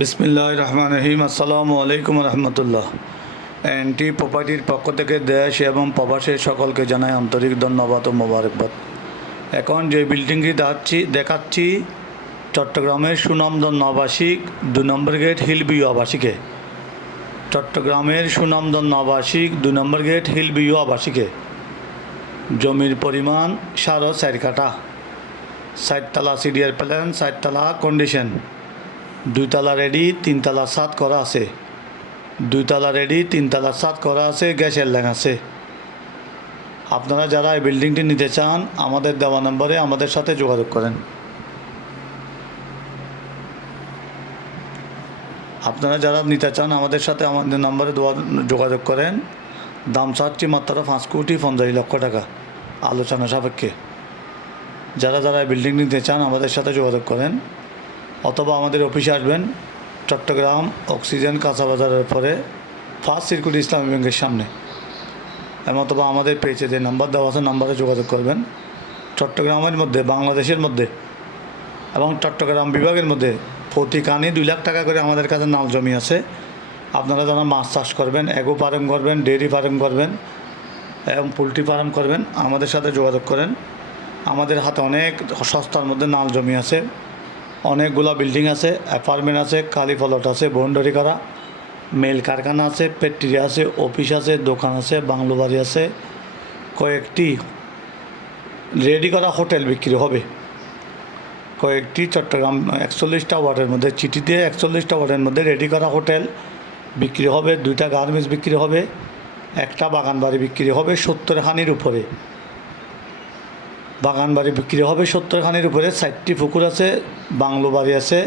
বিসমিল্লাহির রহমানির রহিম। আসসালামু আলাইকুম রহমতুল্লাহ। এনটি প্রপার্টির পক্ষ থেকে দেশ এবং প্রবাসের সকলকে জানাই আন্তরিক ধন্যবাদ ও মোবারকবাদ। এখন যে বিল্ডিংটি দেখাচ্ছি চট্টগ্রামের সুনামধন্য আবাসিক 2 নম্বর গেট হিলভিউ আবাসিকে। চট্টগ্রামের সুনামধন্য আবাসিক 2 নম্বর গেট হিলভিউ আবাসিকে। জমির পরিমাণ 4.5 কাঠা, 4 তলা সিডিআর প্ল্যান, 4 তলা কন্ডিশন, 2 তলা রেডি, 3 তলা ছাদ করা আছে। 2 তলা রেডি, 3 তলা ছাদ করা আছে, গ্যাসের লাইন আছে। আপনারা যারা এই বিল্ডিংটি নিতে চান আমাদের দেওয়া নম্বরে আমাদের সাথে যোগাযোগ করেন। আপনারা যারা নিতে চান আমাদের সাথে আমাদের নম্বরে যোগাযোগ করেন। দাম চাচ্ছি মাত্র 5,50,00,000 টাকা, আলোচনা সাপেক্ষে। যারা এই বিল্ডিং নিতে চান আমাদের সাথে যোগাযোগ করেন, অথবা আমাদের অফিসে আসবেন। চট্টগ্রাম অক্সিজেন কাঁচা বাজারের পরে ফার্স্ট সিরকুট ইসলামী ব্যাংকের সামনে, অথবা আমাদের পেজে যে নাম্বার দেওয়া আছে নাম্বারে যোগাযোগ করবেন। চট্টগ্রামের মধ্যে, বাংলাদেশের মধ্যে এবং চট্টগ্রাম বিভাগের মধ্যে প্রতি কানি 2 লাখ টাকা করে আমাদের কাছে নাল জমি আছে। আপনারা যারা মাছ চাষ করবেন, এগো ফার্ম করবেন, ডেয়ারি ফার্ম করবেন এবং পোলট্রি ফার্ম করবেন, আমাদের সাথে যোগাযোগ করেন। আমাদের হাতে অনেক সস্তার মধ্যে নাল জমি আছে, অনেকগুলো বিল্ডিং আছে, অ্যাপার্টমেন্ট আছে, কালি প্লট আছে, বাউন্ডারি করা, মেল কারখানা আছে, ফ্যাক্টরি আছে, অফিস আছে, দোকান আছে, বাংলো বাড়ি আছে, কয়েকটি রেডি করা হোটেল বিক্রি হবে। কয়েকটি চট্টগ্রাম 41টা ওয়ার্ডের মধ্যে, চিঠি দিয়ে 41টা ওয়ার্ডের মধ্যে রেডি করা হোটেল বিক্রি হবে। 2টা গার্মেন্টস বিক্রি হবে, একটা বাগান বাড়ি বিক্রি হবে 70 খানির উপরে। বাগান বাড়ি বিক্রি হবে 70 খানির উপরে। 4টি পুকুর আছে, বাংলো বাড়ি আছে।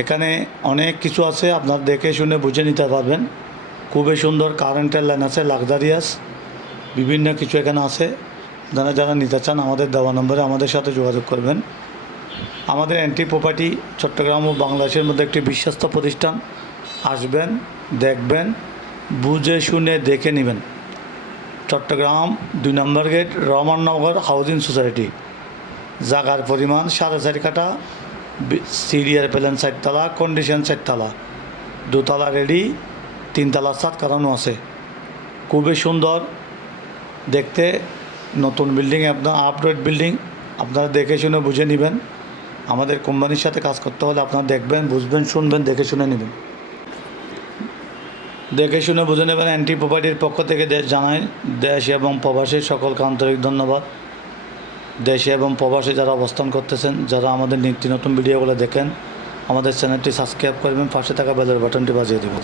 এখানে অনেক কিছু আছে, আপনার দেখে শুনে বুঝে নিতে পারবেন। খুবই সুন্দর কারেন্টের লাইন আছে, লাক্সারিয়াস বিভিন্ন কিছু এখানে আছে। যারা নিতে চান আমাদের দেওয়া নম্বরে আমাদের সাথে যোগাযোগ করবেন। আমাদের এনটি প্রপার্টি চট্টগ্রাম ও বাংলাদেশের মধ্যে একটি বিশ্বস্ত প্রতিষ্ঠান। আসবেন, দেখবেন, বুঝে শুনে দেখে নেবেন। চট্টগ্রাম 2 নম্বর গেট রহমাননগর হাউজিং সোসাইটি। জায়গার পরিমাণ 4.5 কাঠা, সিডিআর প্ল্যান 4 তলা, কন্ডিশন 4 তলা, 2 তলা রেডি, 3 তলা ছাদ করানো আছে। খুবই সুন্দর দেখতে, নতুন বিল্ডিং, আপনার আপডেট বিল্ডিং। আপনারা দেখে শুনে বুঝে নেবেন। আমাদের কোম্পানির সাথে কাজ করতে হলে আপনারা দেখবেন, বুঝবেন, শুনবেন, দেখে শুনে নেবেন। দেখে শুনে বুঝে নেবেন। এনটি প্রপার্টির পক্ষ থেকে জানাই দেশ এবং প্রবাসের সকলকে আন্তরিক ধন্যবাদ। দেশে এবং প্রবাসে যারা অবস্থান করতেছেন, যারা আমাদের নিত্য নতুন ভিডিওগুলো দেখেন, আমাদের চ্যানেলটি সাবস্ক্রাইব করবেন, পাশে থাকা বেলের বাটনটি বাজিয়ে দেবেন।